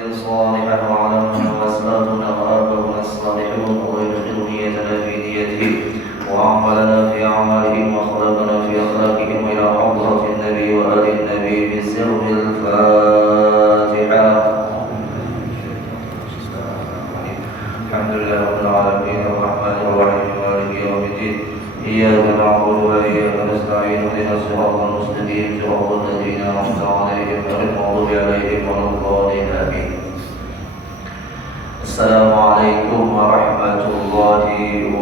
صالحا وعلمنا وأسلافنا وآباؤنا الصالحون ويدخل نيتنا في نيتهم وعملنا في أعمالهم وخلقنا في أخلاقهم إلى حضرة النبي وآل النبي بسر الفاتحة. الحمد لله رب العالمين الرحمن الرحيم مالك يوم الدين إياك نعبد وإياك نستعين اهدنا الصراط المستقيم صراط الذين أنعمت عليهم غير المغضوب عليهم ولا الضالين آمين. السلام عليكم ورحمة الله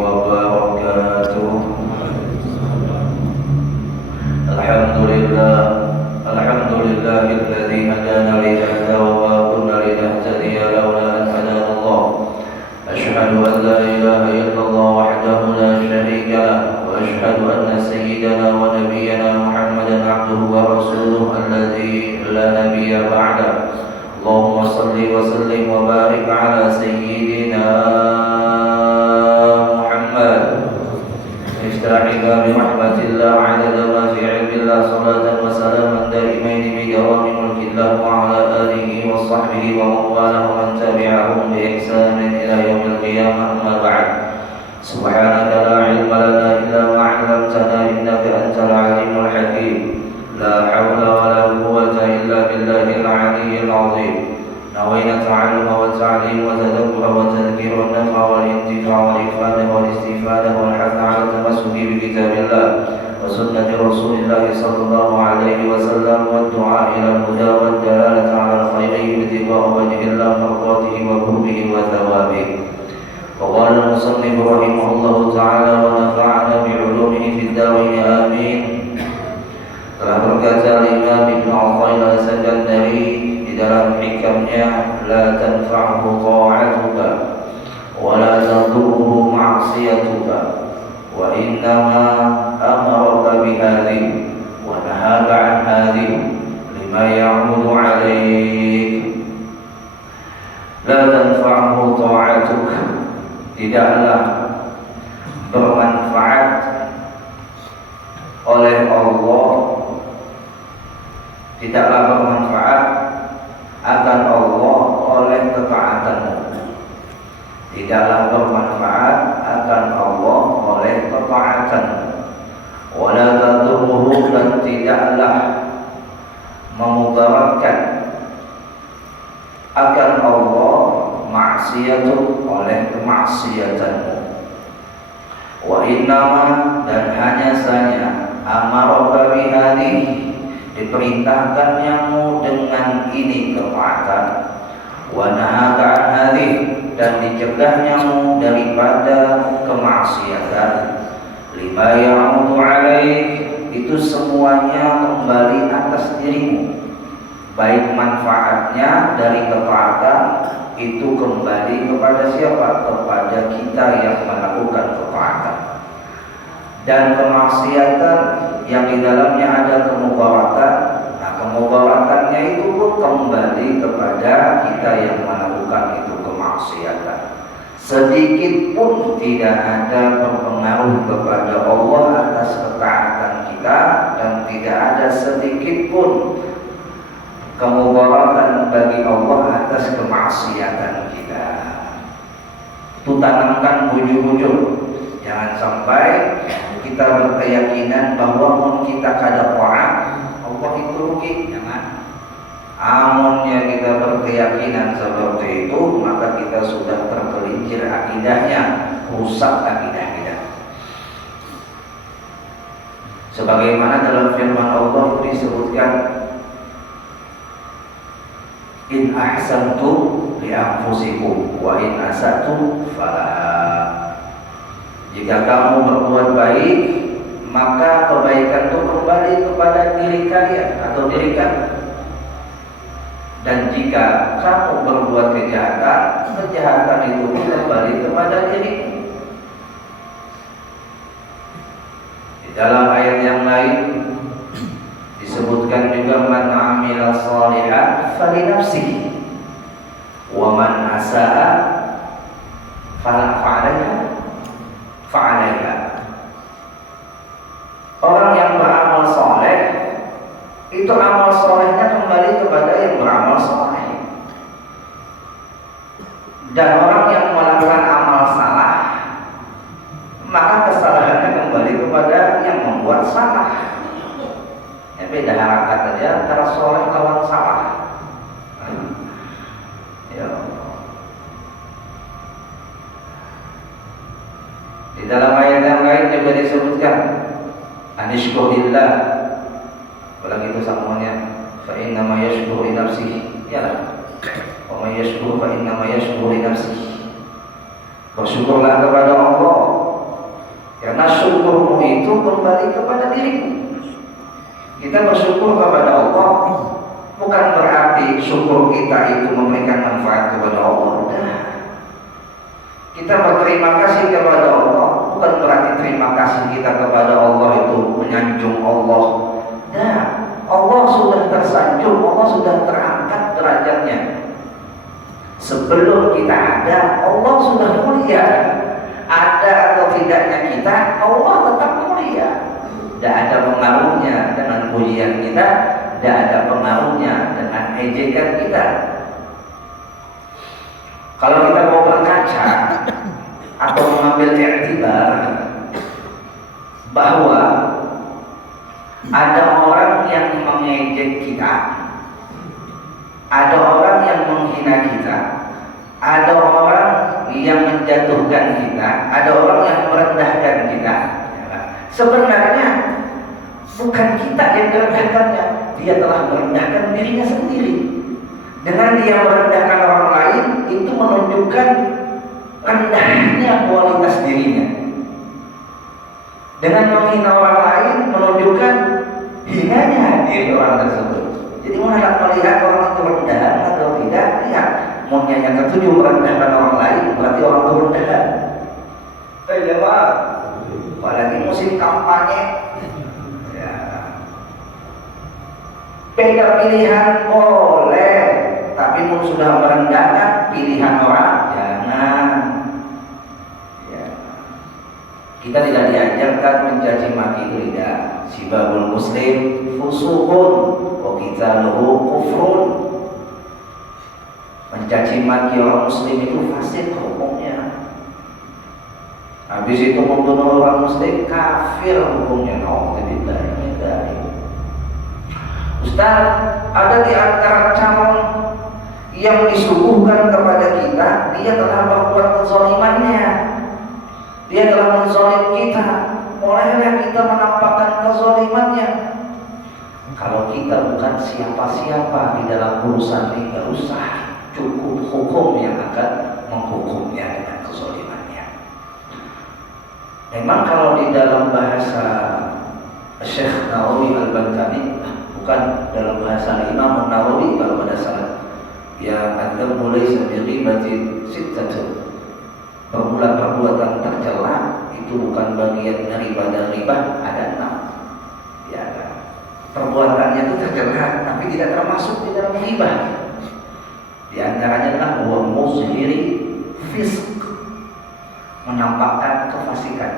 وبركاته. الحمد لله الذي هدانا لهذا وما كنا لنهتدي لولا أن هدانا الله. أشهد أن لا إله إلا الله وحده لا شريك له وأشهد أن سيدنا ونبينا محمدا عبده ورسوله الذي لا نبي بعده. اللهم صل وسلم وبارك على سيدنا محمد مفتاح باب رحمة الله عدد ما في علم الله صلاة وسلاما دائمين بدوام ملك الله وعلى آله وصحبه ومن والاه ومن تبعهم بإحسان إلى يوم القيامة. أما بعد سبحانك لا علم لنا إلا ما علمتنا إنك أنت العليم الحكيم. لا حول ولا قوة إلا بالله العلي العظيم. نوينا التعلم والتعليم وتدبر والتذكير والنفع والانتفاع والإفادة والاستفادة والحث على التمسك بكتاب الله وسنة رسول الله صلى الله عليه وسلم والدعاء إلى الهدى والدلالة على الخير ابتغاء وجه الله مرضاته وقربه وثوابه. وقال المصنف رحمه الله تعالى ونفعنا بعلومه في الدارين آمين. Telah berkata Imam Ibn Athaillah As-Sakandari di dalam hikamnya, la tanfa'uhu ta'atuka wa la tadurruhu ma'siyatuka wa innama amaraka bihadhi wa nahaka an hadhi lima ya'mudu alaik. La tanfa'uhu ta'atuka, tidaklah bermanfaat oleh Allah, tidaklah bermanfaat akan Allah oleh ketaatanmu. Tidaklah bermanfaat akan Allah oleh ketaatanmu. Wala tadurruhu, dan tidaklah memudaratkan akan Allah maksiatu oleh kemaksiatanmu. Wa innama, dan hanya saja amaraka bihadhihi, diperintahkannyamu dengan ini ketaatan. Wa nahaka an hadhihi, dan dicegahnya daripada kemaksiatan. Lima ya'udu alaik, itu semuanya kembali atas dirimu. Baik manfaatnya dari ketaatan itu kembali kepada siapa? Kepada kita yang melakukan ketaatan. Dan kemaksiatan yang di dalamnya ada kemudaratan, nah kemudaratannya itu pun kembali kepada kita yang melakukan itu kemaksiatan. Sedikit pun tidak ada berpengaruh kepada Allah atas ketaatan kita, dan tidak ada sedikit pun kemudaratan bagi Allah atas kemaksiatan kita. Itu tanamkan bujur-bujur. Jangan sampai kita berkeyakinan bahwa kita kada taat Allah itu rugi. Jangan. Amunnya kita berkeyakinan seperti itu, maka kita sudah tergelincir akidahnya, rusak akidah kita. Sebagaimana dalam firman Allah itu disebutkan, in ahsantum li anfusikum wa in asatum falaha. Jika kamu berbuat baik, maka kebaikan itu kembali kepada diri kalian atau diri kamu. Dan jika kamu berbuat kejahatan, kejahatan itu kembali kepada dirimu. Di dalam ayat yang lain disebutkan juga, man 'amila shalihan falinafsihi wa man asaa fa'alaiha. Orang yang beramal soleh itu amal solehnya kembali kepada yang beramal soleh. Dan orang yang melakukan amal salah, maka kesalahannya kembali kepada yang membuat salah. Ya, beda harakat aja antara soleh lawan salah. Ya. Di dalam ayat yang lain juga disebutkan anishkurillah, kalau itu semuanya fa inna ma yashkuru li nafsihi, ya, wa may yashkuru fa inna ma yashkuru li nafsihi. Bersyukurlah kepada Allah, karena syukurmu itu kembali kepada dirimu. Kita bersyukur kepada Allah bukan berarti syukur kita itu memberikan manfaat kepada Allah. Kita berterima kasih kepada Allah bukan berarti terima kasih kita kepada Allah itu menyanjung Allah. Nah, Allah sudah tersanjung, Allah sudah terangkat derajatnya. Sebelum kita ada, Allah sudah mulia. Ada atau tidaknya kita, Allah tetap mulia. Tidak ada pengaruhnya dengan pujian kita, tidak ada pengaruhnya dengan ejekan kita. Kalau kita mau berkaca atau mengambil iktibar bahwa ada orang yang mengejek kita, ada orang yang menghina kita, ada orang yang menjatuhkan kita, ada orang yang merendahkan kita. Sebenarnya bukan kita yang merendahkannya, dia telah merendahkan dirinya sendiri. Dengan dia merendahkan orang lain, itu menunjukkan rendahnya kualitas dirinya. Dengan menghina orang lain, menunjukkan hinanya diri orang tersebut. Jadi mau hendak melihat orang itu rendah atau tidak, lihat. Mau yang ketujuh merendahkan orang lain, berarti orang itu rendah. Jawab. Apalagi musim kampanye, ya. Beda pilihan boleh, tapi pun sudah merendahkan pilihan orang, jangan. Ya. Kita tidak diajarkan mencaci maki itu, tidak. Sibabul muslim fusuqun wa qitaluhu kufrun. Mencaci maki orang muslim itu fasik hukumnya. Habis itu membunuh orang muslim kafir hukumnya. Nauzubillah min dzalik. Ustaz, ada di antara calon yang disuguhkan kepada kita, dia telah berbuat kezalimannya, dia telah menzalim kita. Bolehlah kita menampakkan kezalimannya. Kalau kita bukan siapa-siapa di dalam urusan ini, tidak usah, cukup hukum yang akan menghukumnya dengan kezalimannya. Memang kalau di dalam bahasa Syekh Nawawi Al-Bantani, bukan dalam bahasa Imam Nawawi, kalau pada saat yang ada mulai sendiri batin sittatu, perbuatan tercela itu bukan bagian daripada riba, ada 6. Ya, perbuatannya itu tercela tapi tidak termasuk di dalam riba. Di antaranya adalah wa muzhiri fisq, menampakkan kefasikan.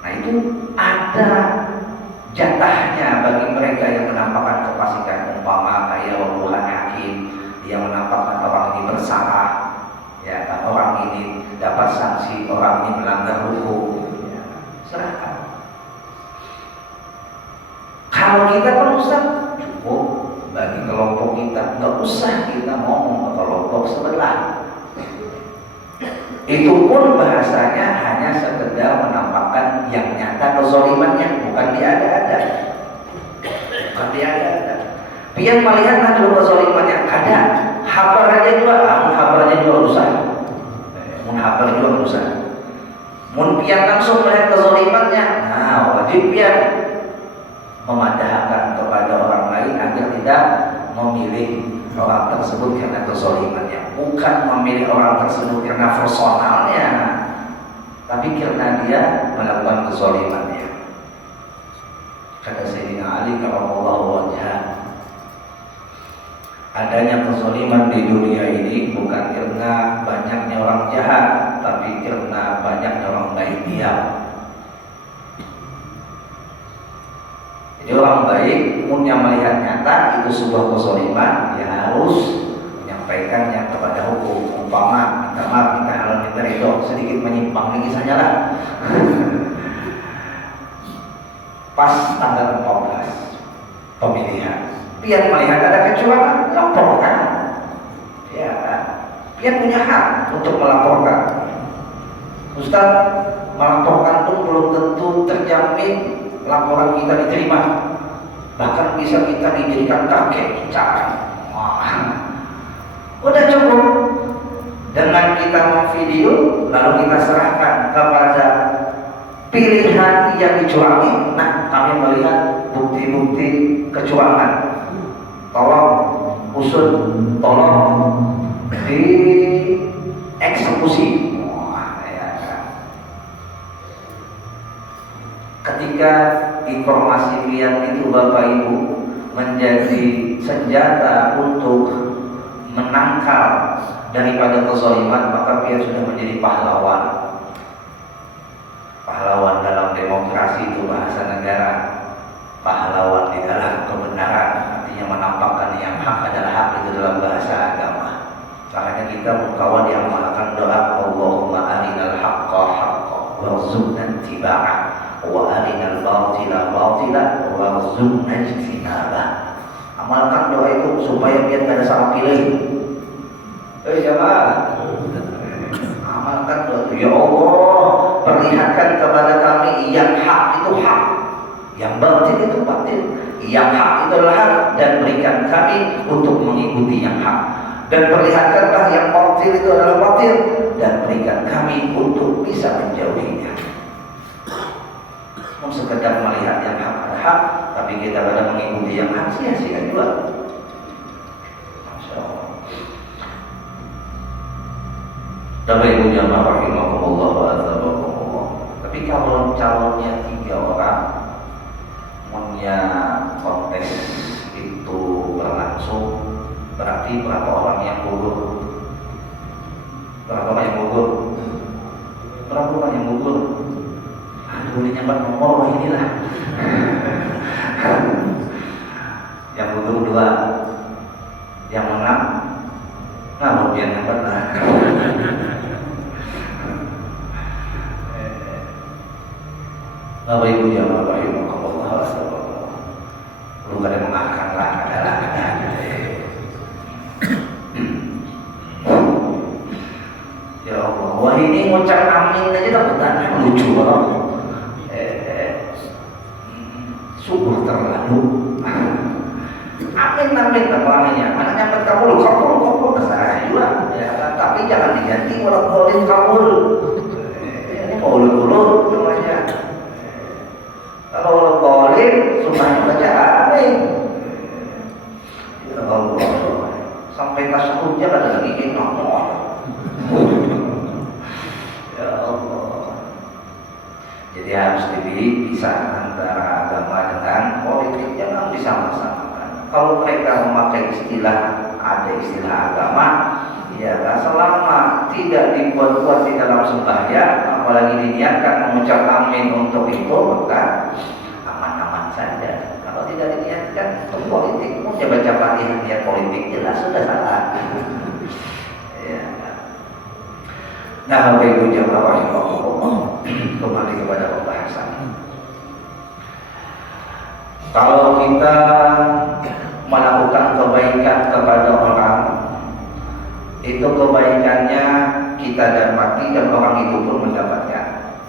Nah, itu ada jatahnya bagi mereka yang menampakkan kefasikan. Umpama kayak wabuhan hakim, dia menampakkan orang ini bersalah, ya, orang ini dapat sanksi, orang ini melanggar hukum, ya, serahkan. Kalau kita kan Ustaz, cukup bagi kelompok kita, nggak usah kita ngomong ke kelompok sebelah. Itu pun bahasanya hanya sekedar menampakkan yang nyata kezalimannya, bukan diada-ada. Bukan diada-ada. Biar melihat dulu kezalimannya ada. Habar aja juga, habar aja juga rusak. Habar juga rusak. Mun pian langsung melihat kezalimannya, nah wajib pian memadahkan kepada orang lain agar tidak memilih orang tersebut karena kezalimannya, bukan memilih orang tersebut karena personalnya, tapi karena dia melakukan kezalimannya. Kata Sayyidina Ali karramallahu wajhah, adanya kezaliman di dunia ini bukan karena banyaknya orang jahat, tapi karena banyaknya orang baik diam. Jadi orang baik punya melihat nyata itu sebuah kezaliman, dia harus menyampaikannya kepada hukum. umpama minta maaf, minta halal, minta ridho, sedikit menyimpang ini kisahnya lah. Pas tanggal 14 pemilihan, pian melihat ada kecurangan, laporkan. Ya, pian punya hak untuk melaporkan. Ustaz, melaporkan pun belum tentu terjamin laporan kita diterima. Bahkan bisa kita dijadikan kakek bicara. Wah, udah cukup dengan kita memvideo lalu kita serahkan kepada pilihan yang dicurangi. Nah, kami melihat bukti-bukti kecurangan. Tolong usut, tolong dieksekusi. Wah, ya. Ketika informasi lihat itu Bapak Ibu menjadi senjata untuk menangkal daripada kezaliman, maka dia sudah menjadi pahlawan. Pahlawan dalam demokrasi itu bahasa negara, pahlawan di dalam kebenaran, artinya menampakkan yang hak adalah hak itu dalam bahasa agama. Makanya kita mengkawan diamalkan doa Allahumma arinal haqqa haqqa warzuqna ittiba'ah wa arinal batila batila warzuqna ijtinabah. Amalkan doa itu supaya biar tidak ada salah pilih. Jamaah, amalkan doa itu. Ya Allah, perlihatkan kepada kami yang hak itu hak, yang batil itu batil, yang hak itu adalah hak, dan berikan kami untuk mengikuti yang hak, dan perlihatkanlah yang batil itu adalah batil, dan berikan kami untuk bisa menjauhinya. Sekedar melihat yang hak adalah hak, tapi kita pada mengikuti yang hak, sia-sia juga. Masya Allah. Bapak Ibu jamaah rahimakumullah wa azabakumullah. Tapi kalau calonnya 3 orang, punya kontes itu berlangsung, berarti berapa orang yang gugur? Berapa orang yang gugur? Berapa orang yang gugur? Aduh, ini nyambat nomor, wah inilah. Yang gugur 2, yang menang, nah bagian nyambat lah. Bapak Ibu jamaah rahimakumullah, perlu kada mengarahkan lah, adalah. Ya Allah, wah ini ngucap amin aja tak lucu banget. Sungguh terlalu. Amin namanya. Mana nyampe kabul kesana juga. Ya, tapi jangan diganti mulut kabul. Ini mulut namanya. Kalau mulut kolim, sunnahnya baca amin. Ya Allah, sampai tasyahudnya ada lagi ngomong. Ya Allah. Jadi harus dipisah antara agama dengan politik, jangan disama-samakan. Kalau mereka memakai istilah, ada istilah agama, ya selama tidak dibuat-buat di dalam sembahyang, apalagi diniatkan mengucap amin untuk itu, maka aman-aman saja. Kalau tidak diniatkan untuk politik, mau baca Fatihah niat politik, jelas sudah salah. Ya. Nah, Bapak Ibu jamaah rahimakumullah, kembali kepada pembahasan. Kalau kita melakukan kebaikan kepada orang, itu kebaikannya kita dapati dan orang itu pun mendapatkan.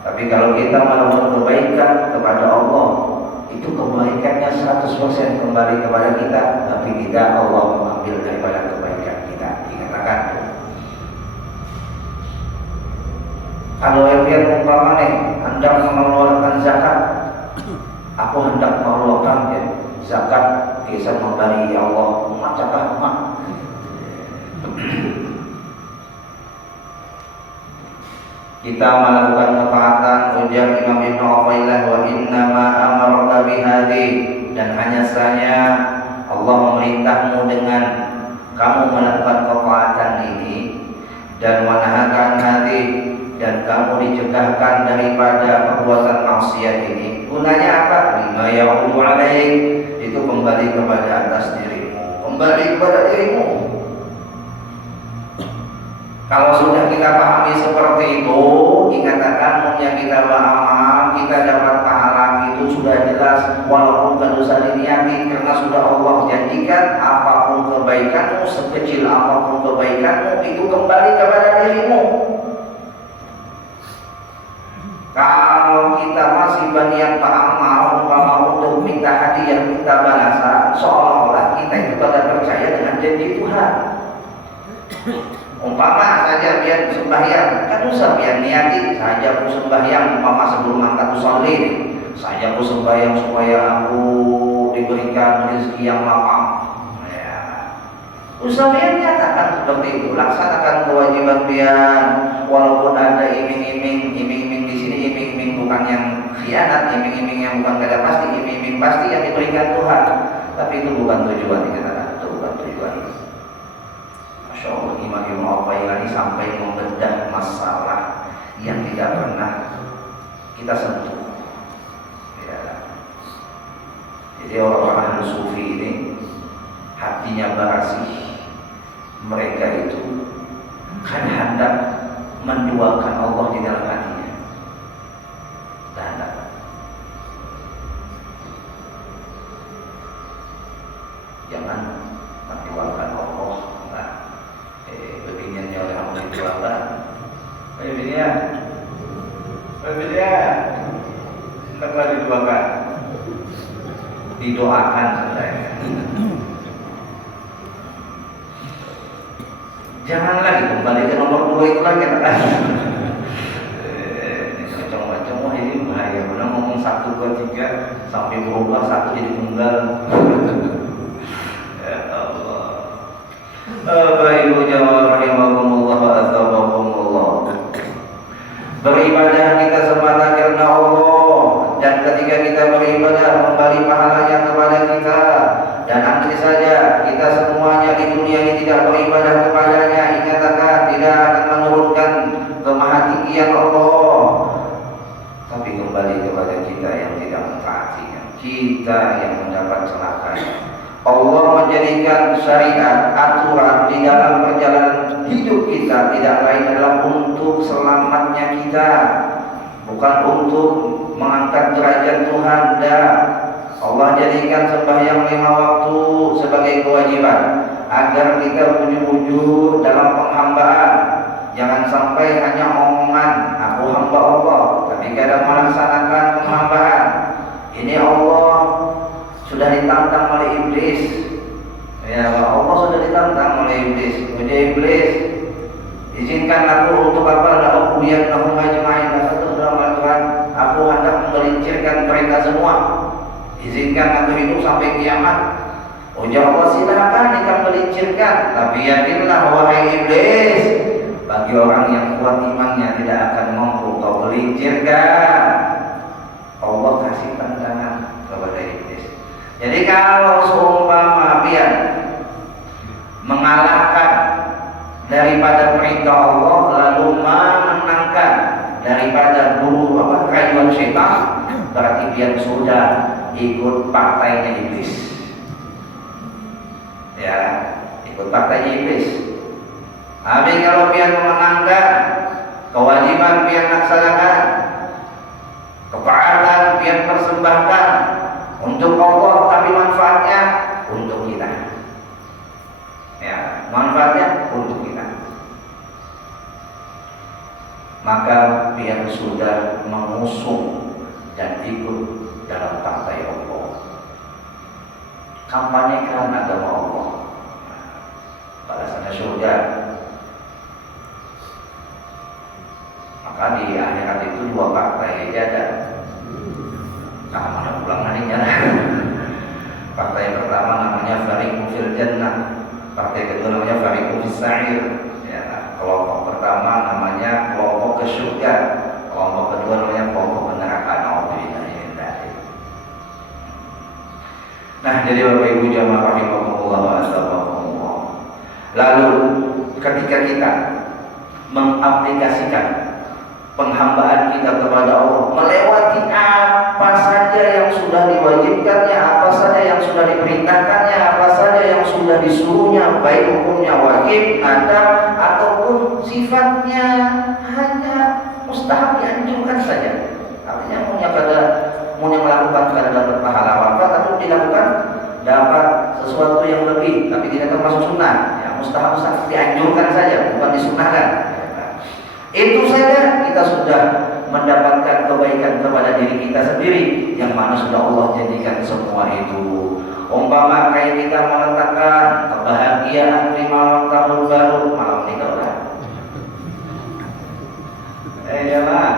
Tapi kalau kita melakukan kebaikan kepada Allah, itu kebaikannya 100% kembali kepada kita, tapi tidak Allah mengambil daripada kebaikan kita. Dikatakan, kalau yang umpama hendak mengeluarkan zakat, aku hendak mengeluarkan zakat, kisah memberi ya Allah, macakah mak? Kita melakukan ketaatan, ujar Imam Ibnu Athaillah, wa inna ma amaraka bihadhi, dan hanya saja Allah memerintahmu dengan kamu melakukan ketaatan ini, dan wanahakan hati, dan kamu dicegahkan daripada perbuatan maksiat ini. Gunanya apa? Lima ya'udu alaik, itu kembali kepada atas dirimu, kembali kepada dirimu. Kalau sudah kita pahami seperti itu, dikatakan yang kita beramal, kita dapat pahala itu sudah jelas, walaupun dosa diniati, karena sudah Allah janjikan apapun kebaikanmu, sekecil apapun kebaikanmu itu kembali kepada dirimu. Kalau kita masih berniat beramal, umpama untuk minta hadiah, minta balasan, seolah-olah kita itu pada percaya dengan janji Tuhan. Umpama saja biar sembahyang, kan usah biar niati saja aku sembahyang, umpama sebelum angkat usolli, saja aku sembahyang supaya aku diberikan rezeki yang lapang. Ya. Usah biar nyatakan seperti itu, laksanakan kewajiban biar, walaupun ada iming-iming di sini, iming-iming bukan yang khianat, iming-iming yang bukan kada pasti, iming-iming pasti yang diberikan Tuhan, tapi itu bukan tujuan dikatakan, itu bukan tujuan. Masya Allah, Imam Al-Bailani sampai membedah masalah yang tidak pernah kita sentuh. Ya. Jadi orang-orang ahli sufi ini hatinya barasih, mereka itu kan hendak menduakan Allah di dalam hatinya. Hendak. Jangan menduakan Allah. Beginian oleh Allah itu apa? Beginian, kenapa didoakan? Didoakan sebenarnya. Jangan lagi kembali ke nomor 2 itu lagi kan? Macam-macam, wah ini bahaya. Benar ngomong 1, 2, 3 sampai berubah 1 jadi tunggal. Bapak Ibu jamaah rahimakumullah wa athabakumullah. Beribadah kita semata karena Allah, dan ketika kita beribadah kembali pahalanya kepada kita. Dan andai saja kita semuanya di dunia ini tidak beribadah kepadanya, ingatkan tidak akan menurunkan kemahatinggian Allah, tapi kembali kepada kita yang tidak mentaatinya, kita yang mendapat celakanya. Allah menjadikan syariat, aturan di dalam perjalanan hidup kita tidak lain adalah untuk selamatnya kita, bukan untuk mengangkat derajat Tuhan. Dan Allah jadikan sembahyang 5 waktu sebagai kewajiban agar kita ujur-ujur dalam penghambaan. Jangan sampai hanya omongan aku hamba Allah, tapi kadang melaksanakan penghambaan. Ini Allah sudah ditantang oleh iblis. Ya, Allah sudah ditantang oleh iblis. Wahai iblis, izinkan aku untuk apa? Aku biar kamu majmain. Kata dalam Al-Quran, aku hendak menggelincirkan mereka semua. Izinkan aku hidup sampai kiamat. Ujar Allah, silakan ikan gelincirkan, tapi yakinlah wahai iblis, bagi orang yang kuat imannya tidak akan mampu kau gelincirkan. Allah kasih tantangan kepada iblis. Jadi kalau seumpama pian mengalahkan daripada perintah Allah lalu menenangkan daripada rayuan syaitan, berarti pian sudah ikut partainya iblis. Ya, ikut partainya iblis. Tapi kalau pian memenangkan kewajiban pian laksanakan, ketaatan pian persembahkan untuk Allah, tapi manfaatnya untuk kita. Ya, manfaatnya untuk kita. Maka pian sudah mengusung dan ikut dalam partai Allah. Kampanyekan agama Allah. Balasan surga. Maka di akhirat itu 2 partai aja ada. Mana pulang harinya. Partai pertama namanya Fariqun fil Jannah, partai kedua namanya Fariqun fis Sa'ir. Ya, kelompok pertama namanya kelompok ke surga, kelompok kedua namanya kelompok neraka. Nah, jadi Bapak Ibu jamaah rahimakumullah wa astaghfirullah. Lalu ketika kita mengaplikasikan penghambaan kita kepada Allah, melewati apa saja yang sudah diwajibkannya, apa saja yang sudah diperintahkannya, apa saja yang sudah disuruhnya, baik hukumnya wajib, nadab ataupun sifatnya hanya mustahab dianjurkan saja. Artinya mau melakukan karena dapat pahala apa, tapi dilakukan dapat sesuatu yang lebih, tapi tidak termasuk sunnah. Ya, mustahab dianjurkan saja, bukan disunahkan. Itu saja kita sudah mendapatkan kebaikan kepada diri kita sendiri, yang mana sudah Allah jadikan semua itu. Umpama kayak kita meletakkan kebahagiaan di malam tahun baru, malam nikah. Jangan.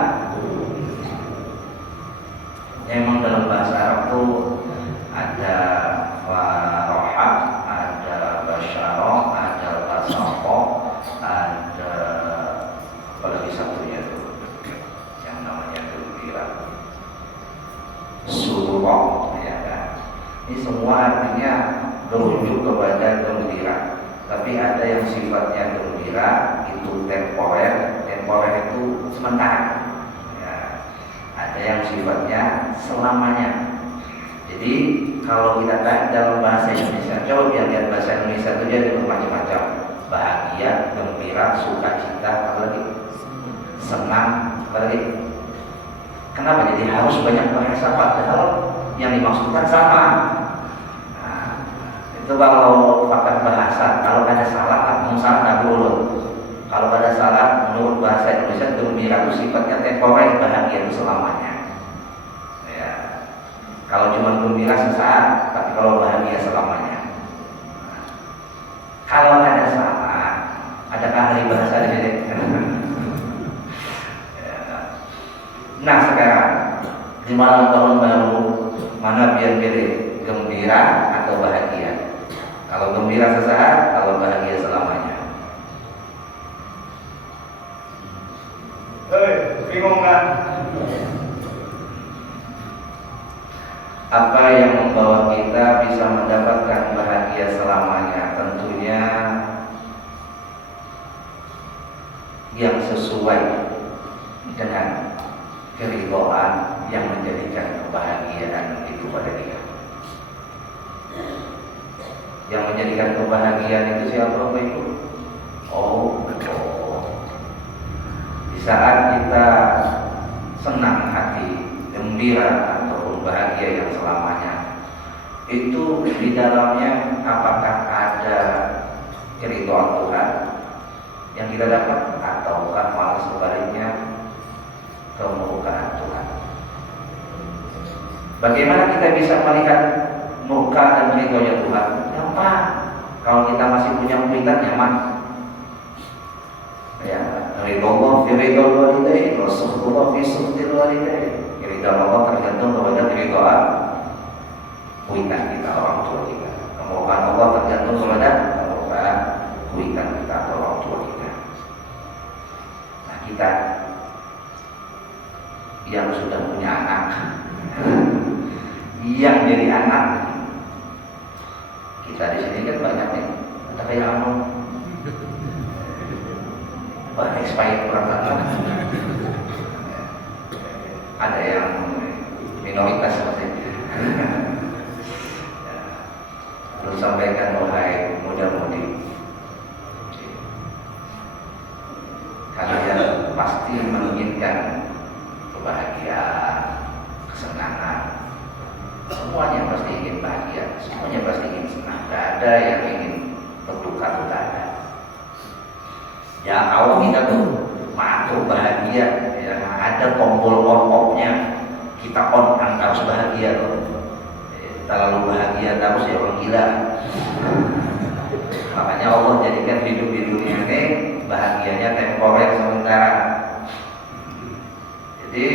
Emang dalam bahasa Arab tuh ada farohat, ada basyarah, ada basakoh, ada apalagi satunya tuh yang namanya gembira, surah, ya kan? Ini semua artinya merujuk kepada gembira. Tapi ada yang sifatnya gembira itu temporer itu sementara. Ya. Ada yang sifatnya selamanya. Jadi kalau kita tanya dalam bahasa Indonesia, coba biar lihat bahasa Indonesia itu dia ada bermacam-macam. Bahagia, gembira, sukacita, apalagi senang, apalagi. Kenapa jadi harus banyak bahasa padahal yang dimaksudkan sama? Nah, itu kalau pakai bahasa, kalau ada salah, langsung salah dulu. Kalau ada salah, menurut bahasa Indonesia gembira itu sifatnya temporer, bahagia itu selamanya. Ya. Kalau cuma gembira sesaat, tapi kalau bahagia selamanya. Kalau ada salah, adakah ahli bahasa di sini? Nah sekarang di malam tahun baru mana biar pilih, gembira atau bahagia? Kalau gembira sesaat, kalau bahagia selamanya. Bingung kan? Apa yang membawa kita bisa mendapatkan bahagia selamanya? Tentunya yang sesuai dengan keridhaan yang menjadikan kebahagiaan itu pada dia. Yang menjadikan kebahagiaan itu siapa Bapak Ibu? Oh, betul. Di saat kita senang hati, gembira ataupun bahagia yang selamanya, itu di dalamnya apakah ada keridhaan Tuhan yang kita dapat, ataukah malah sebaliknya kemurkaan Tuhan? Bagaimana kita bisa melihat murka dan ridhonya Tuhan? Gampang. Kalau kita masih punya kuitan nyaman. Ya, ridho fi ridhol walidain, wa sukhutullah fi sukhtil walidain. Ridho Allah tergantung kepada keridhaan kuitan kita, orang tua kita. Kemurkaan Allah tergantung kepada kemurkaan kuitan kita atau orang tua kita. Nah, kita yang sudah punya anak, yang jadi anak, kita di sini kan banyak nih, ada kayak banyak expired perasaan, ada yang minoritas maksudnya. Lalu sampaikan wahai muda-mudi, kalian pasti menginginkan kebahagiaan, kesenangan. Semuanya pasti ingin bahagia, semuanya pasti ingin senang. Tidak ada yang ingin berduka, tidak ada. Ya kalau kita tuh makhluk bahagia, ya, ada tombol on-off-nya. Kita on kan harus bahagia loh. Terlalu bahagia terus ya orang gila. Makanya Allah jadikan hidup di dunia ini bahagianya temporer sementara. Jadi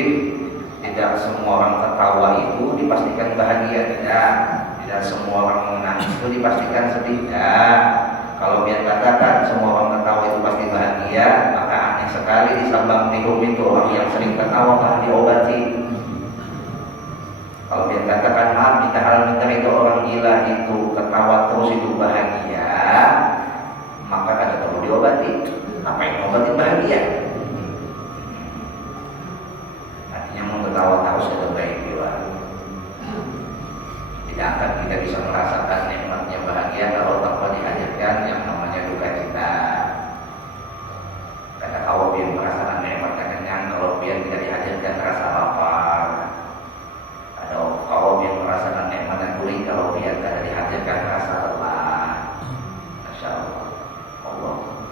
tidak semua orang tertawa itu dipastikan bahagia, tidak semua orang menangis itu dipastikan sedih. Kalau biar katakan semua orang tertawa itu pasti bahagia, maka aneh sekali di Sabang Tihum itu orang yang sering tertawa malah diobati. Kalau biar katakan maaf di Tahal itu orang gila itu ketawa terus itu bahagia, maka ada perlu diobati. Apa yang obatin bahagia? Artinya mau ketawa terus itu baik juga. Tidak akan kita bisa merasakan nikmatnya bahagia kalau tanpa dihadirkan yang namanya duka cita.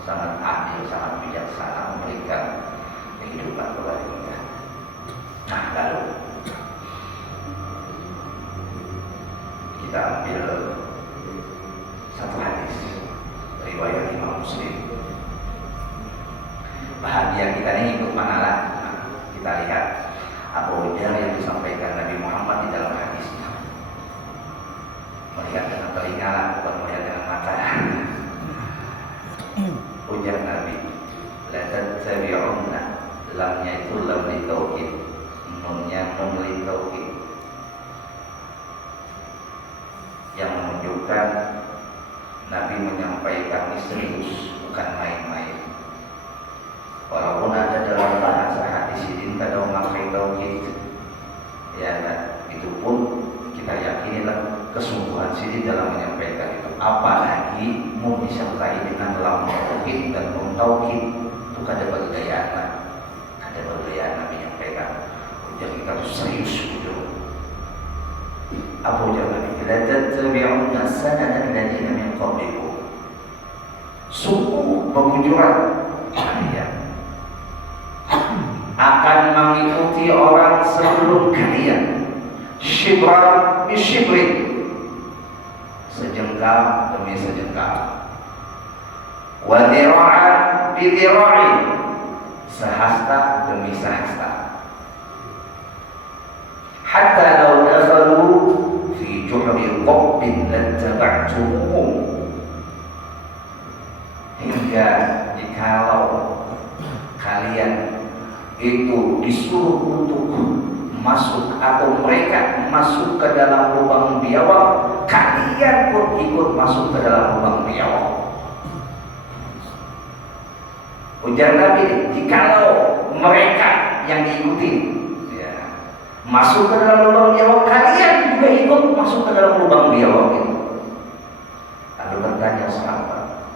sangat adil, sangat bijaksana memberikan kehidupan kepada kita. Nah, lalu kita ambil satu hadis riwayat Imam Muslim. Bahagia kita ini ikut mana lah? Nah, kita lihat apa ujar yang disampaikan Nabi Muhammad di dalam hadisnya. Melihat dengan telinga lah, bukan melihat dengan mata. Ujar Nabi, la tattabi'unna, lamnya itu lam li tauhid, nunnya nun li tauhid, yang menunjukkan Nabi menyampaikan ini serius, bukan main-main. Walaupun ada dalam bahasa hadis ini kadang memakai tauhid, ya kan? Itu pun kita yakinilah kesungguhan sini dalam menyampaikan itu. Apalagi mau disertai dengan lam tauhid dan nun tauhid, itu kada bergaya Nabi menyampaikan. Ujar kita itu serius ujar. Apa ujar Nabi? La tattabi'unna sanana alladziina min qablikum. Sungguh pengujuran kalian akan mengikuti orang sebelum kalian, shibran bi shibrin, sejengkal demi sejengkal, wa dhira'an bi dhira'in, sehasta demi sehasta, hatta law dakhalu fi juhri dhabbin lattaba'tumuhum, hingga jikalau kalian itu disuruh untuk masuk atau mereka masuk ke dalam lubang biawak, kalian pun ikut masuk ke dalam lubang biawak. Ujar Nabi, jikalau mereka yang diikuti ya, masuk ke dalam lubang biawak, kalian juga ikut masuk ke dalam lubang biawak itu. Lalu bertanya sahabat,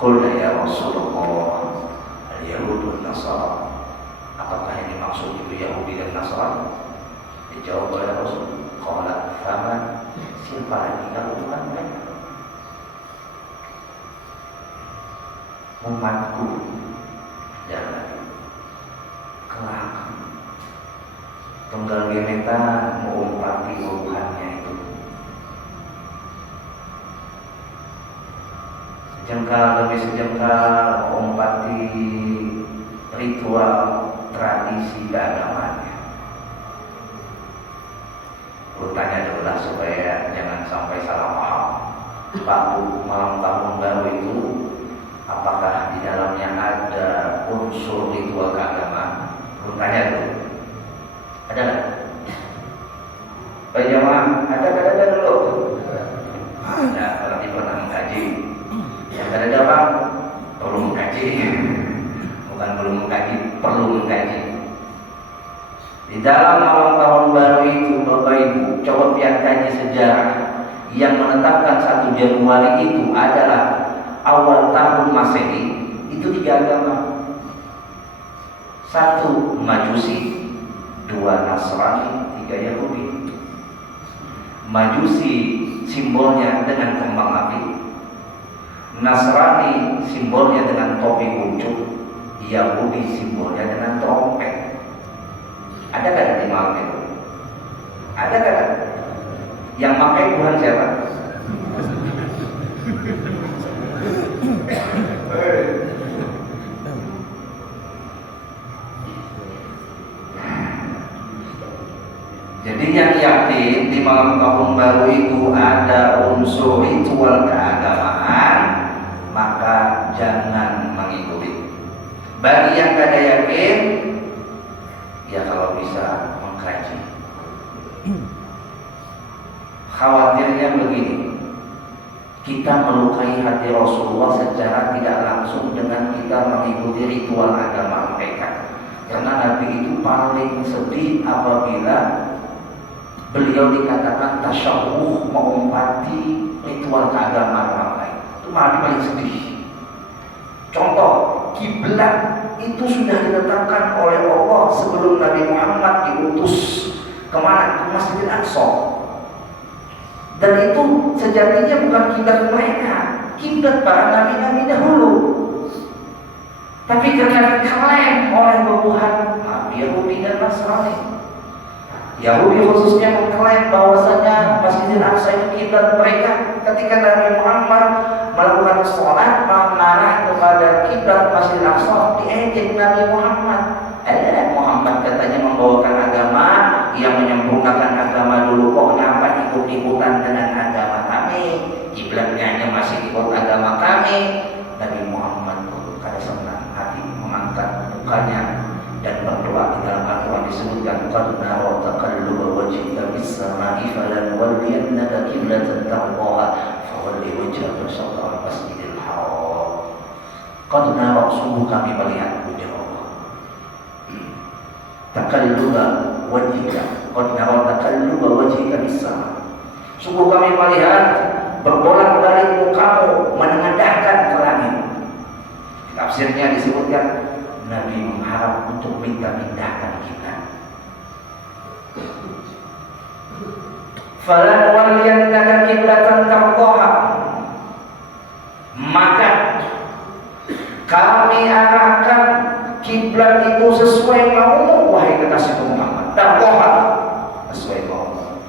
qulna ya Rasulullah, al-Yahud wal Nasara, apakah yang dimaksud itu Yahudi dan Nasrani? Dijawab oleh Rasul, qala faman, siapa lagi kalau bukan mereka? Umatku jangan kelak tunggal gemeta mengumpati uruhannya itu. Sejengkal demi sejengkal mengumpati ritual tradisi keagamaannya. Tanya dulu lah supaya jangan sampai salah paham. Waktu malam tahun baru itu, apakah di dalamnya ada unsur ritual keagamaan? Tanya dulu. Ada nggak? Pak jamaah, ada dulu. Ada, berarti pernah mengkaji. Yang ada apa? Perlu mengkaji. Bukan belum mengkaji, perlu mengkaji. Di dalam malam tahun baru itu, Bapak Ibu, coba lihat kaji sejarah yang menetapkan 1 Januari itu adalah awal tahun Masehi. Itu 3 agama. 1 Majusi, 2 Nasrani, 3 Yahudi. Majusi simbolnya dengan kembang api, Nasrani simbolnya dengan topi kuncup, Yahudi simbolnya dengan trompet. Ada kan di malam itu? Ada kan? Yang pakai Tuhan siapa? Jadi yang yakin di malam tahun baru itu ada unsur ritual keagamaan, maka jangan mengikuti. Bagi yang kada yakin, ya kalau bisa mengkaji. Khawatirnya begini, kita melukai hati Rasulullah secara tidak langsung dengan kita mengikuti ritual agama mereka. Karena Nabi itu paling sedih apabila beliau dikatakan tasyawuh, mengumpati ritual keagamaan orang lain. Itu Nabi paling sedih. Contoh, kiblat itu sudah ditetapkan oleh Allah sebelum Nabi Muhammad diutus kemana? Ke Masjidil Aqsa. Dan itu sejatinya bukan kiblat mereka, kiblat para nabi-nabi dahulu. Tapi karena diklaim oleh bubuhan Yahudi dan Nasrani, Yahudi khususnya mengklaim bahwasanya Masjidil Aqsa itu kiblat mereka. Ketika Nabi Muhammad melakukan sholat mengarah kepada kiblat Masjidil Aqsa, diejek Nabi Muhammad. Muhammad katanya membawakan agama yang menyempurnakan agama dulu, kok kenapa ikut-ikutan dengan agama kami? Kiblatnya masih ikut agama kami. Nabi Muhammad kada senang hati mengangkat mukanya dan berdoa. Di dalam Al-Quran disebutkan qad nara taqalluba wajhika fis samai falanwalliyannaka qiblatan tardaha fawalli wajhaka syatral masjidil haram. Qad nara, sungguh kami melihat, ujar Allah, taqalluba wajhika, qad nara taqalluba wajhika fis sama, sungguh kami melihat berbolak-balik mukamu menengadahkan ke langit. Tafsirnya disebutkan Nabi mengharap untuk minta pindahkan kita. Falan waliyannaka qiblatan tardaha, maka kami arahkan kiblat itu sesuai maumu wahai kekasih Muhammad. Tardaha, sesuai maumu.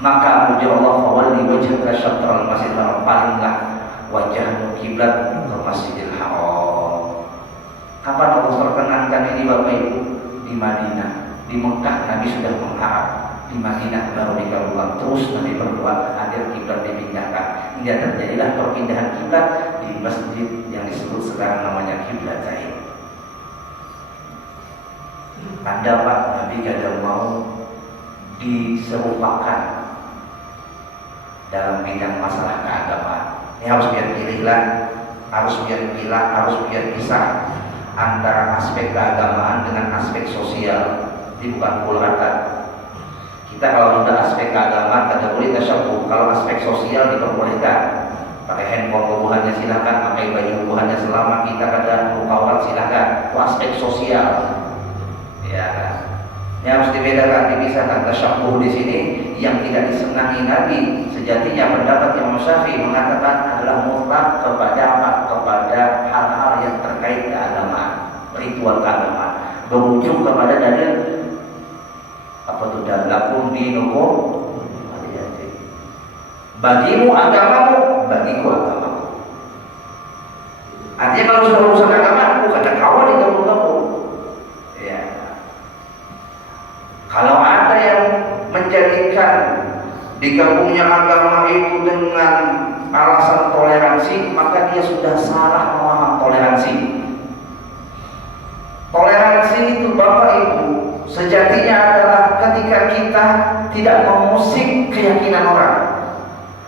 Maka ujar Allah, fawalli wajhaka syatral masjidil haram, palinglah wajahmu kiblat ke Masjidil Haram. Kapan Allah perkenankan ini Bapak Ibu? Di Madinah. Di Mekah Nabi sudah mengharap, di Madinah baru dikabulkan. Terus Nabi berdoa agar kiblat dipindahkan, hingga terjadilah perpindahan kiblat di masjid yang disebut sekarang namanya Qiblatain. Anda Pak, Nabi kadang mau diserupakan dalam bidang masalah keagamaan. Ini harus biar pilihlah, harus biar pilah, harus biar pisah antara aspek keagamaan dengan aspek sosial. Ini bukan pukul rata. Kita kalau sudah aspek keagamaan tidak boleh tasyabuh. Kalau aspek sosial diperbolehkan. Pakai handphone bubuhannya silakan, pakai baju bubuhannya selama kita kada mukawal silakan. Itu aspek sosial. Ya, ini harus dibedakan, dipisahkan. Tasyabuh di sini yang tidak disenangi Nabi. Sejatinya pendapat Imam Syafi'i mengatakan adalah mutlak kepada apa? Kepada hal-hal yang terkait keagamaan, ritual keagamaan, berujung kepada dalil apa itu, dalakum dinukum waliyadin. Bagimu agamamu, bagiku agamaku. Artinya kalau sudah urusan agama, bukan ada kawan di kamu. Ya. Kalau ada yang menjadikan digabungnya agama itu dengan alasan toleransi, maka dia sudah salah memaham toleransi. Toleransi itu Bapak Ibu sejatinya adalah ketika kita tidak mengusik keyakinan orang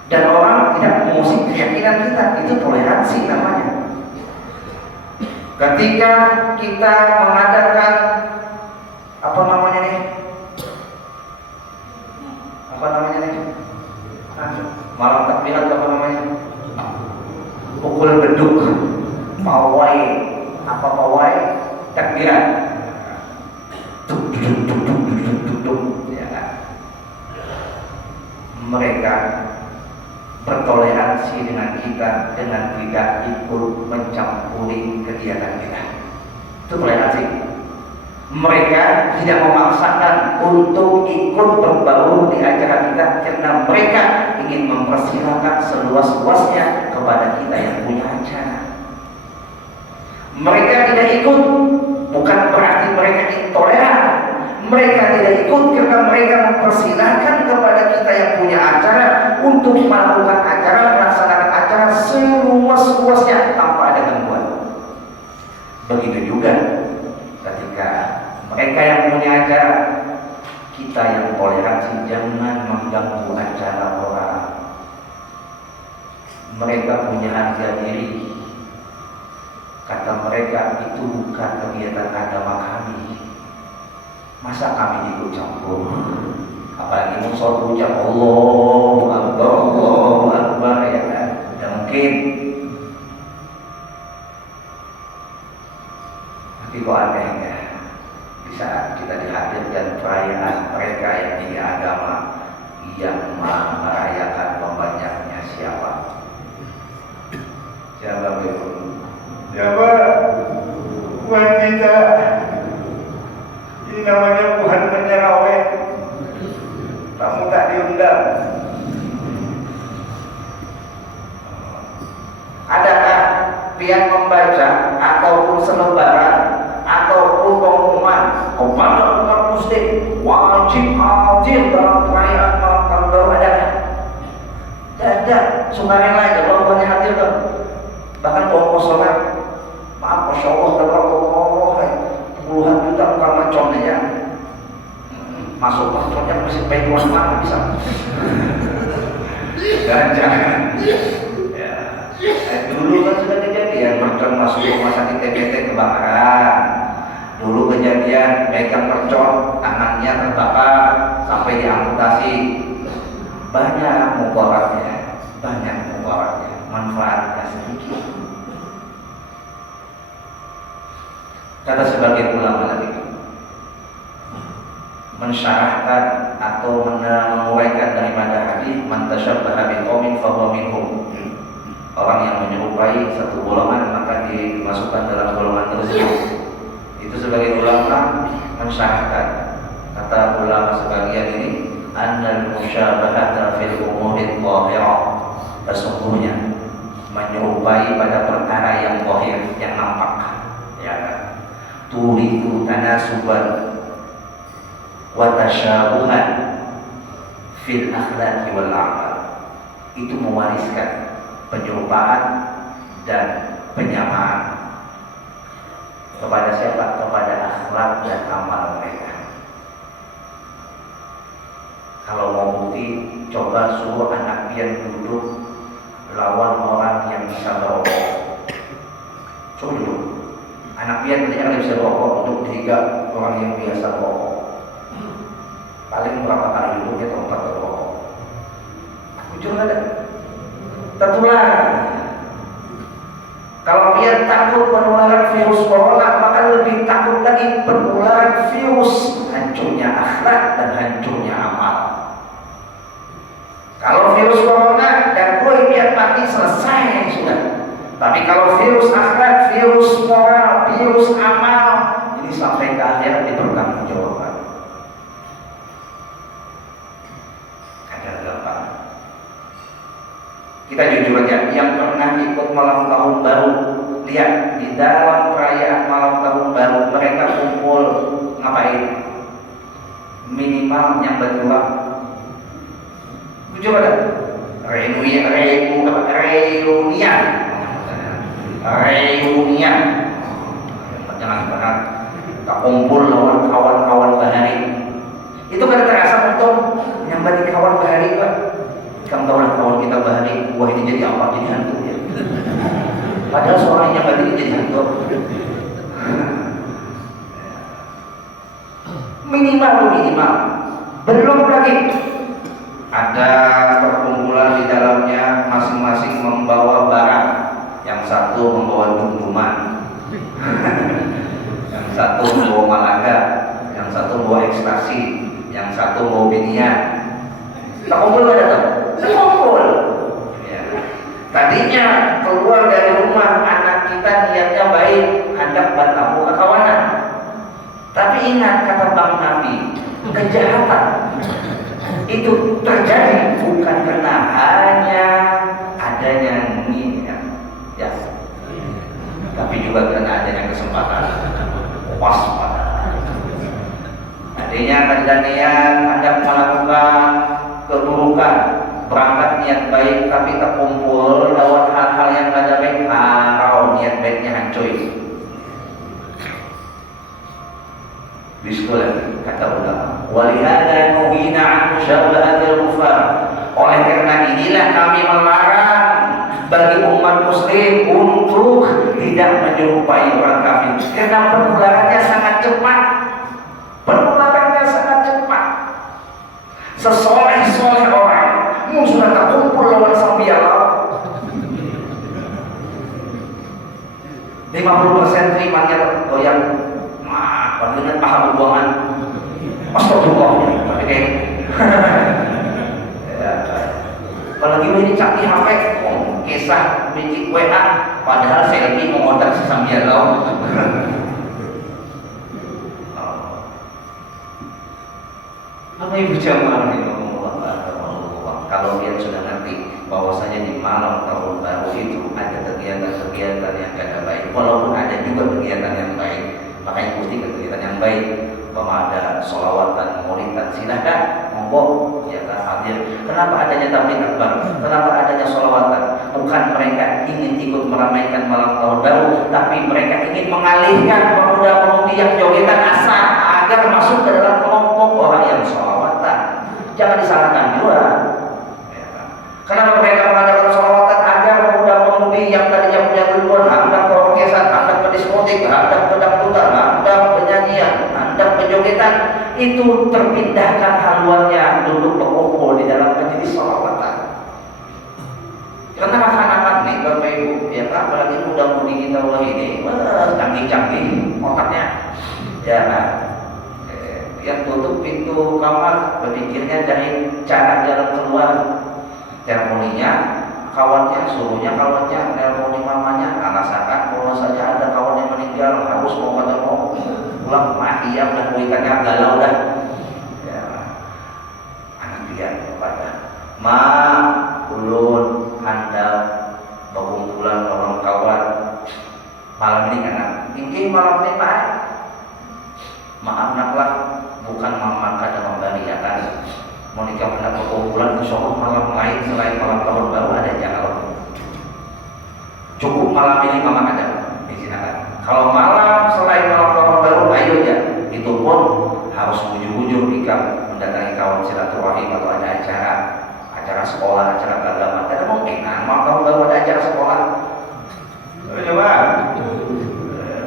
dan orang tidak mengusik keyakinan kita, itu toleransi namanya. Ketika kita mengadakan apa namanya nih? Malam takbiran apa namanya? Pukul beduk, pawai, apa pawai? Takbiran. Tuk duk duk duk duk duk duk. Ya kan? Mereka bertoleransi dengan kita dengan tidak ikut mencampuri kegiatan kita. Itu toleransi. Mereka tidak memaksakan untuk ikut berbaur di acara kita karena mereka ingin mempersilahkan seluas-luasnya kepada kita yang punya acara. Mereka tidak ikut bukan berarti mereka intoleran. Mereka tidak ikut karena mereka mempersilahkan kepada kita yang punya acara untuk melakukan acara, melaksanakan acara seluas-luasnya tanpa ada gangguan. Begitu juga ketika mereka yang punya acara, kita yang toleransi jangan mengganggu acara orang. Mereka punya harga diri. Kata mereka itu bukan kegiatan agama kami. Masa kami ikut campur? Apalagi musuh ucap Allahu Akbar, ya kan? Tidak mungkin. Tapi kok aneh ya? Di saat kita dihadirkan perayaan mereka yang punya agama yang merayakan pembanyaknya siapa? Siapa Ibu? Siapa? Wanita. Ini namanya Tuhan menyerawet. Kamu tak diundang. Adakah pihak membaca ataupun selebaran ataupun pengumuman kepada umat muslim wajib hadir dalam perayaan malam tahun baru? Adakah? Tidak ada. Sukarela aja kalau bukannya hadir kan. Bahkan kalau sholat, maaf, Masya Allah, puluhan juta bukan macon aja. Masuk paconnya masih pejuan mana bisa? Jangan. Dulu kan sudah kejadian mercon masuk rumah sakit TBT kebakaran. Dulu kejadian pegang mercon tangannya terbakar sampai diamputasi. Banyak mubaraknya, manfaatnya sedikit. Kata sebagian ulama lagi, mensyarahkan atau menguraikan daripada hadis man tasyabbaha biqaumin fahuwa minhum. Orang yang menyerupai satu golongan maka dimasukkan dalam golongan tersebut. Itu sebagai ulama mensyarahkan. Kata ulama sebagian ini, annal musyabahata fil umuri dhahirah. Sesungguhnya menyerupai pada perkara yang zahir, yang nampak, ya kan? Turidu tanasuban wa tasyabuhan fil akhlaqi wal amal. Itu mewariskan penyerupaan dan penyamaan kepada siapa? Kepada akhlak dan amal mereka. Kalau mau bukti, coba suruh anak pian duduk lawan orang yang bisa merokok. Coba duduk. Anak pian ketika bisa merokok, duduk tiga orang yang biasa merokok. Paling berapa kali duduknya tempat merokok? Muncul ada tertular. Kalau dia takut penularan virus corona, maka lebih takut lagi penularan virus hancurnya akhlak dan hancurnya amal. Kalau virus corona dan gue biar mati selesai sudah. Tapi kalau virus akhlak, virus moral, virus amal, ini sampai ke akhir dipertanggungjawabkan. Ada gampang. Kita jujur aja, yang pernah ikut malam tahun baru, lihat di dalam perayaan malam tahun baru mereka kumpul ngapain? Minimal yang berdua. Jujur ada reunian. Jangan berat. Kita kumpul lawan kawan-kawan bahari. Itu kan terasa untuk nyambati kawan bahari, Pak. Kamu tahu lah kawan kita bahari, wah ini jadi apa? Jadi hantu ya. Padahal seorang yang tadi jadi hantu. Minimal. Belum lagi ada perkumpulan di dalamnya masing-masing membawa barang. Yang satu membawa dumduman, yang satu membawa malaga, yang satu membawa ekstasi, yang satu membawa binian. Tak kumpul ada tak? Kumpul. Ya. Tadinya keluar dari rumah anak kita niatnya baik, hendak bertamu kekawanan. Tapi ingat kata Bang Nabi, kejahatan itu terjadi bukan karena hanya adanya niat, ya, tapi juga karena adanya kesempatan. Waspada. Artinya niat hendak melakukan keburukan, berangkat niat baik tapi terkumpul lewat hal-hal yang tidak baik, harau niat baiknya hancur. Bismillah kata ulama. Walihada nuhina an musyabahatil kufar. Oleh karena inilah kami melarang bagi umat muslim untuk tidak menyerupai orang kafir. Karena penularannya sangat cepat. Sesoleh-soleh orang sudah terkumpul lawan sambiala 50% terimanya goyang. Dengan paham buangan astagfirullah tapi kayak apalagi ini canggih HP kisah bikin WA, padahal selfie mengodak sambil laut. Apa ibu jamaah kalau dia sudah ngerti bahwasanya di malam tahun baru itu ada kegiatan-kegiatan yang kada baik, walaupun ada juga kegiatan yang baik, maka ikuti kegiatan yang baik. Ada sholawatan, maulidan, silahkan monggo ya kan hadir. Kenapa adanya tabligh akbar? Kenapa adanya sholawatan? Bukan mereka ingin ikut meramaikan malam tahun baru, tapi mereka ingin mengalihkan pemuda-pemudi yang jogetan asal agar masuk ke dalam kelompok orang yang sholawatan. Jangan disalahkan juga. Ya kan? Kenapa mereka mengadakan sholawatan? Agar pemuda-pemudi yang tadinya punya tujuan hendak ke orkesan, hendak ke diskotik, hendak ke dangdutan, hendak penyanyian, penjogetan itu terpindahkan haluannya duduk berkumpul di dalam majelis sholawatan. Karena anak-anak nih Bapak Ibu, ya kan, apalagi muda-mudi kita wah ini canggih-canggih otaknya, ya kan. Yang tutup pintu kamar berpikirnya cari cara jalan keluar. Telponinya kawannya, suruhnya kawannya, nelponi mamanya, alasankan kalau saja ada kawan yang meninggal harus mau pulang mah iya udah kuitannya galau dah. Ya, anak dia kepada ma ulun handap berkumpulan orang kawan malam ini kan ini malam ini pak maaf naklah bukan mama kada membariakan mau nikah hendak berkumpulan insyaallah malam lain selain malam tahun baru ada kalau cukup malam ini mama ada silakan. Kalau malam selain malam tahun baru ayo ya, itu pun harus ujung-ujung jika mendatangi kawan silaturahim atau ada acara sekolah, acara agama. Tidak mungkin malam tahun baru ada acara sekolah. Coba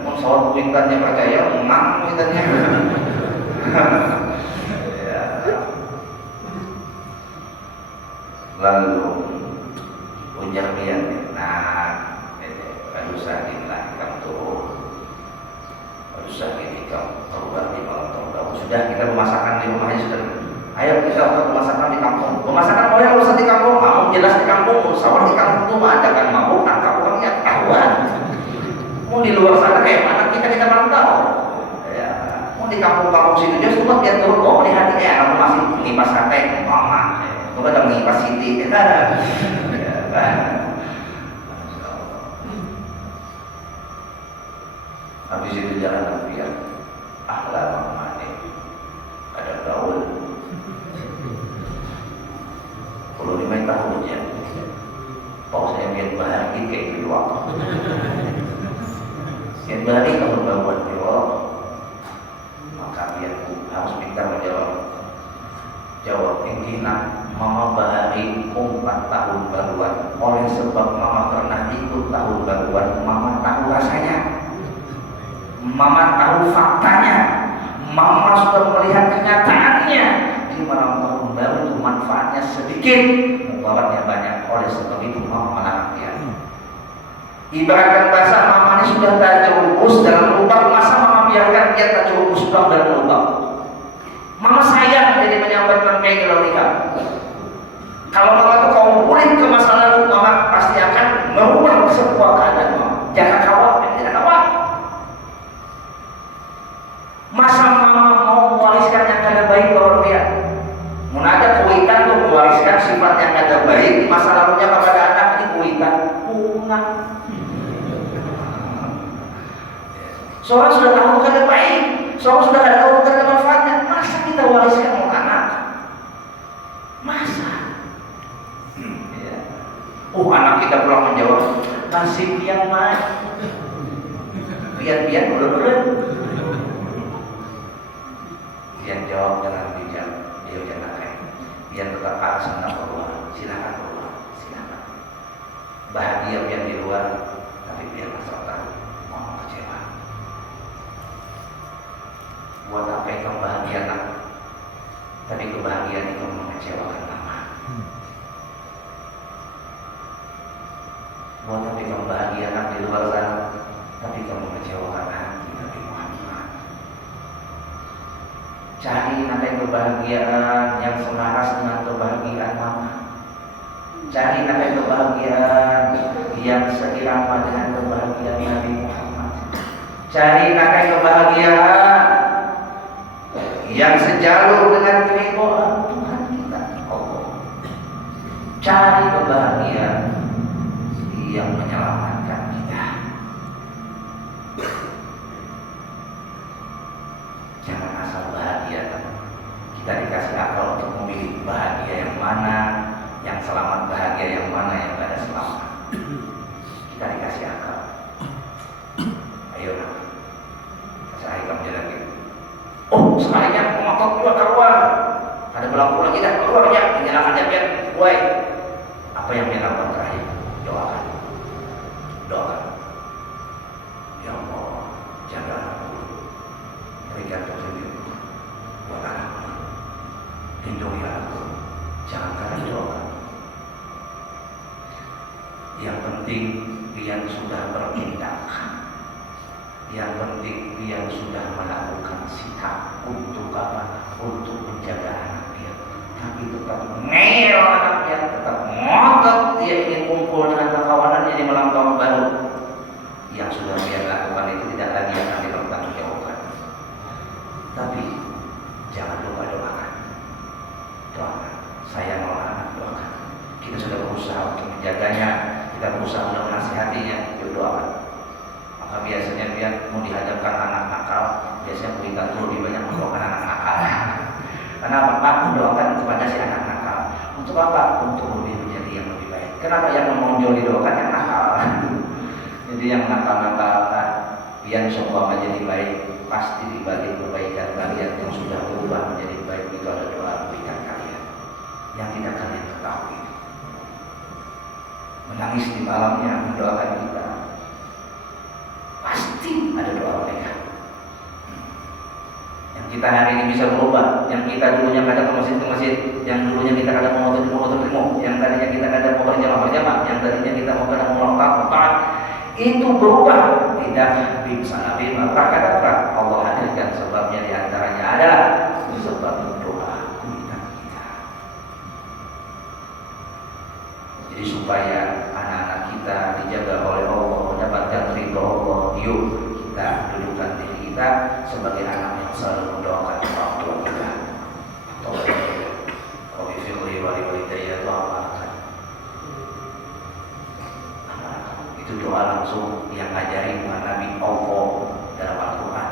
mau soal kuitannya percaya memang kuitannya. Lalu ujar dia, aduh sakit lah kamu tuh, aduh sakit kamu keluar di malam tahun baru. Sudah kita pemasakan di rumahnya sudah. Ayo kita buat pemasakan di kampung. Pemasakan boleh urusan di kampung, mau jelas di kampung, sawar di kampung tuh ada kan mabuk tangkap orangnya tahuan. Mau di luar sana kayak mana kita mantau. Ya, mau di kampung-kampung situ aja cuma dia turun oh di hati aku masih mengipas sate mama. Bukan ada mengipas siti. Ya kan. Habis itu jalan biar akhlak mani ada gaul 45 tahun ya kalau saya lihat bahagia kayak gitu yang bahagia kalau bangun dewa maka dia harus minta jawab intinya mama bahagia 4 tahun baruan oleh sebab mama pernah ikut tahun baruan mama tahu rasanya. Mama tahu faktanya, mama sudah melihat kenyataannya. Di malam tahun baru itu manfaatnya sedikit, mudaratnya banyak. Oleh sebab itu mama melarang dia. Ibaratkan bahasa mama ini sudah terjerumus dalam lubang, masa mama biarkan dia terjerumus dalam lubang? Mama sayang jadi menyampaikan kayak nikah. Kalau mama itu kau pulih ke masa lalu, mama pasti akan merubah sebuah keadaan mama. Jangan khawatir, tidak khawatir. Masa mama mau mewariskan yang kada baik orang dia, mau ada kuitan tuh mewariskan sifat yang kada baik masa lalunya kepada anak ini kuitan bunga. Seorang sudah tahu kada baik, seorang sudah kada tahu kada manfaatnya, masa kita wariskan mau anak? Masa? Anak kita pulang menjawab nasib yang naik, pian ulun. Dia jawab dengan bijak, dia jangan kayak, dia tetap harus keluar, silakan keluar, silakan. Bahagia biar di luar, tapi biar masuk tahu, mau kecewa. Buat apa yang kamu bahagia nak? Tapi kebahagiaan itu mengecewakan mama. Buat apa kamu bahagia nak di luar sana, tapi kamu mengecewakan hati Nabi Muhammad. Cari nanti kebahagiaan yang selaras dengan kebahagiaan mama. Cari nafkah kebahagiaan yang seirama dengan kebahagiaan Nabi Muhammad. Cari nafkah kebahagiaan yang sejalur dengan keridhaan Tuhan kita Allah. Cari kebahagiaan yang menyelamatkan kita. Jangan asal bahagia. Kita dikasih akal untuk memilih bahagia yang mana, yang selamat, bahagia yang mana yang tidak ada selamat. Kita dikasih akal. Ayo, saya akan menjalani. Oh, sekalinya motor juga keluar. Ada belangku lagi dah keluar ya. Menyalakan biar gue. Apa yang dia lakukan terakhir? Doakan. Doakan. Ya Allah, jaga anakku. Berikan petunjuk buat anakku. Lindungi anakku. Jangan kalian doakan. Yang penting dia sudah bertindak. Yang penting dia sudah melakukan sikap untuk apa? Untuk menjaga anak dia. Tapi tetap ngeyel anaknya, tetap ngotot dia ingin kumpul dengan kawanannya di malam tahun baru. Yang sudah dia lakukan itu tidak lagi akan dipertanggungjawabkan. Tapi jangan lupa doakan. Doakan. Saya mau anak doakan. Kita sudah berusaha untuk menjaganya, kita berusaha untuk menasihatinya. Yuk doakan. Maka biasanya dia mau dihadapkan anak nakal, biasanya kita tuh lebih banyak mendoakan anak nakal. Karena apa? Mendoakan kepada si anak nakal. Untuk apa? Untuk lebih menjadi yang lebih baik. Kenapa yang menonjol didoakan yang nakal? Jadi yang nakal-nakal, yang seumpama jadi baik, pasti dibalik kebaikan kalian yang sudah berubah menjadi baik itu ada doa kebaikan kalian yang tidak kalian ketahui. Menangis di malamnya mendoakan kita. Pasti ada doa mereka. Yang kita hari ini bisa berubah, yang kita dulunya kadang ke masjid, yang dulunya kita kadang mau motor ilmu, yang tadinya kita kadang mau berjamaah, yang tadinya kita mau kadang mau taat, itu berubah. Tidak bisa Nabi maka Allah hadirkan sebabnya diantaranya adalah sebab doa kita. Jadi supaya anak-anak kita dijaga oleh Allah, mendapatkan ridho Allah, yuk kita dudukkan diri kita sebagai anak yang selalu mendoakan orang tua kita. Rabbi firli wa li walidayya amalkan. Itu doa langsung yang ngajari Nabi Allah dalam Al-Quran.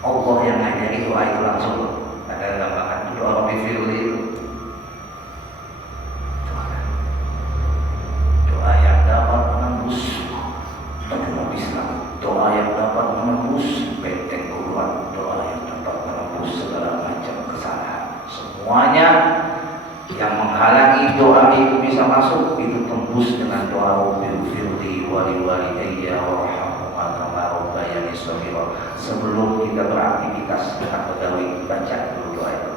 Allah yang ngajari doa itu langsung. Ada gambaran doa Rabbi firli itu. Doa yang dapat menembus umat Islam, doa yang dapat menembus benteng Quran, doa yang dapat menembus segala macam kesalahan. Semuanya yang menghalangi doa itu bisa masuk, itu tembus dengan doa Rabbi firli wa li walidayya warhamhuma kama rabbayani shaghira. Sebelum kita beraktivitas dengan pegawai, baca dulu doa itu.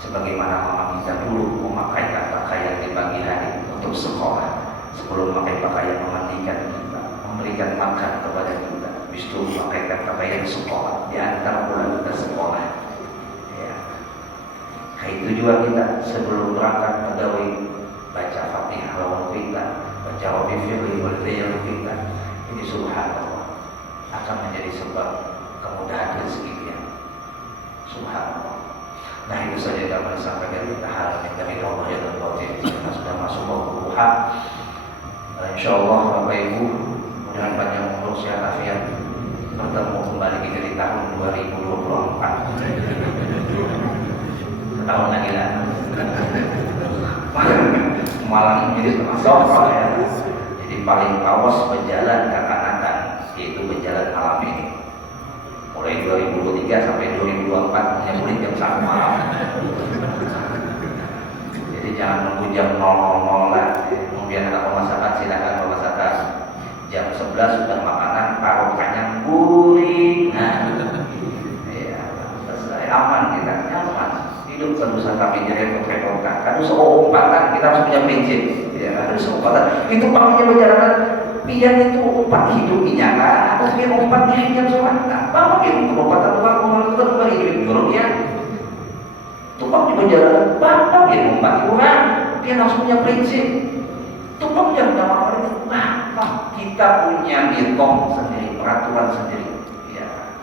Sebagaimana mama kita dulu memakaikan pakaian di pagi hari untuk sekolah. Sebelum memakai pakaian memandikan kita, memberikan makan kepada kita, habis itu memakaikan pakaian sekolah, di antara bulan kita sekolah. Ya. Kayak itu juga kita sebelum berangkat pegawai baca Fatihah lawan kita, baca Rabbi firli walidayya kita. Ini subhanallah akan menjadi sebab kemudahan rezeki dia. Subhanallah. Nah itu saja dapat disampaikan kita hal yang dari Allah yang berbatin. Kita sudah masuk waktu duha. InsyaAllah Bapak Ibu, mudah-mudahan panjang umur sehat afiat, bertemu kembali kita di tahun 2024. Tahun lagi lah. Malam jadi termasuk ya. Jadi paling awas berjalan kekanakan, yaitu berjalan malam ini. Mulai 2023 sampai 2024 hanya boleh jam 1 malam. Jadi jangan nunggu jam 000 lah. Kemudian ada pemasakan, silakan pemasakan. Jam 11 sudah makanan, paruh kanyang guling. Nah, ya, selesai aman kita, nyaman. Hidup kan usah kami direpot-repotkan. Kan seumpatan kita harus punya prinsip. Ya, harus seumpatan. Itu pamannya berjalan. Pian itu umpat hidupnya kan, atau pian umpat dirinya semata. Bapak pian umpatan tukang itu kan kembali hidup dunia. Tukang di berjalan, bapak pian umpat orang. Pian harus punya prinsip. Tumpangnya ulama itu kita punya ngitung sendiri, peraturan sendiri. Ya,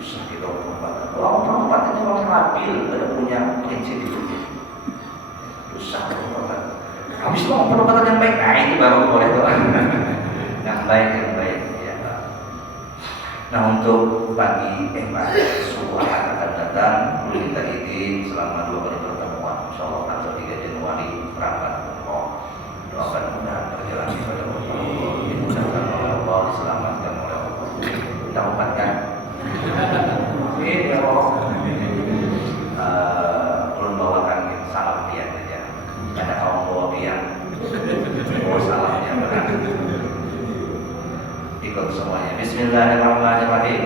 susah kita perempat. Kalau perempat ini orang yang labil, ada punya prinsip itu. Susah perempat. Habis itu perempatan yang baik, nah itu baru boleh tuh. Yang baik. Ya. Nah untuk subuh akan datang, kita izin selama 2 kali pertemuan. Insyaallah tanggal 3 Januari berangkat. Doakan mudah perjalanan pada Allah, dimudahkan oleh Allah, diselamatkan oleh Allah. Kita umpatkan. Ini ya Allah. Belum bawakan salam pian aja. Ada kaum bawa pian. Oh salamnya benar. Ikut semuanya. Bismillahirrahmanirrahim.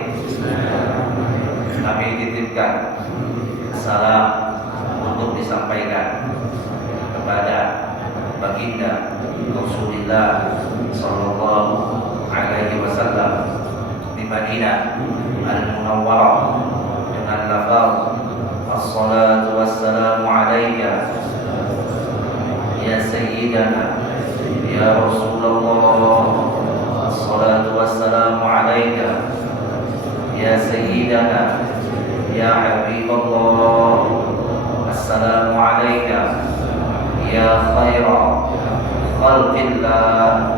Kami titipkan salam untuk disampaikan kepada baginda Rasulullah sallallahu alaihi wasallam di Madinah Al-Munawwarah dengan lafaz as-salatu wassalamu alayka ya sayyidana ya Rasulullah, as-salatu wassalamu alayka ya sayyidana ya Habibullah, assalamu alayka ya khaira khalqillah,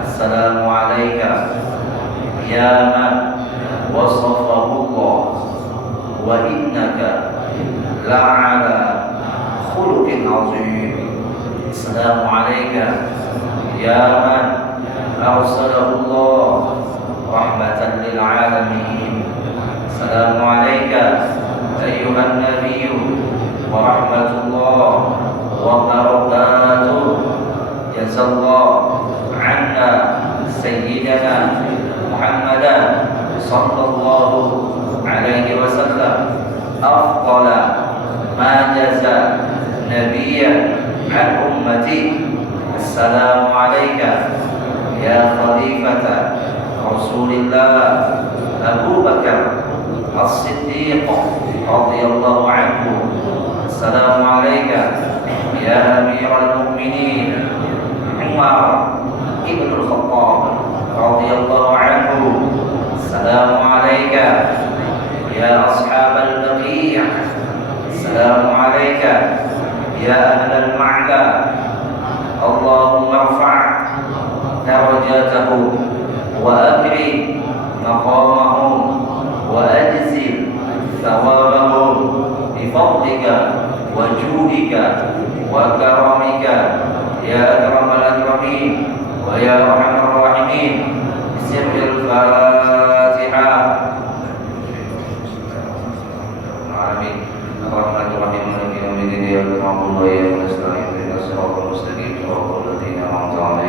assalamu alayka ya man wasafahu Allah wa innaka la'ala khuluqin azim, assalamu alayka ya man arsalahu Allah rahmatan lil alamin, assalamu alayka ayyuhan nabiyyu wa rahmatullah wa barakatuh, jazallahu anna sayyidana Muhammadan sallallahu alaihi wasallam afdala ma jaza nabiyyan an ummati, assalamu alayka ya khalifata Rasulillah Abu Bakar As-Siddiq radhiyallahu anhu, assalamu alayka ya Amirul Mukminin Umar ibn al-Khattab radhiyallahu anhu, assalamu alayka ya Ashabal Baqi', assalamu alayka ya Ahlal Ma'la, Allahumma irfa' darajatahum wa akrim maqamahum wa ajzil thawabahum bifadlika wa judika wa karamika ya akramal akramin wa ya arhamar rahimin. Bismillahil Fatihah. Amin. Bismillahirrahmanirrahim. Maliki yaumiddin. Iyyaka na'budu wa iyyaka nasta'in. Ihdinas siratal mustaqim. Shiratal ladzina an'amta 'alaihim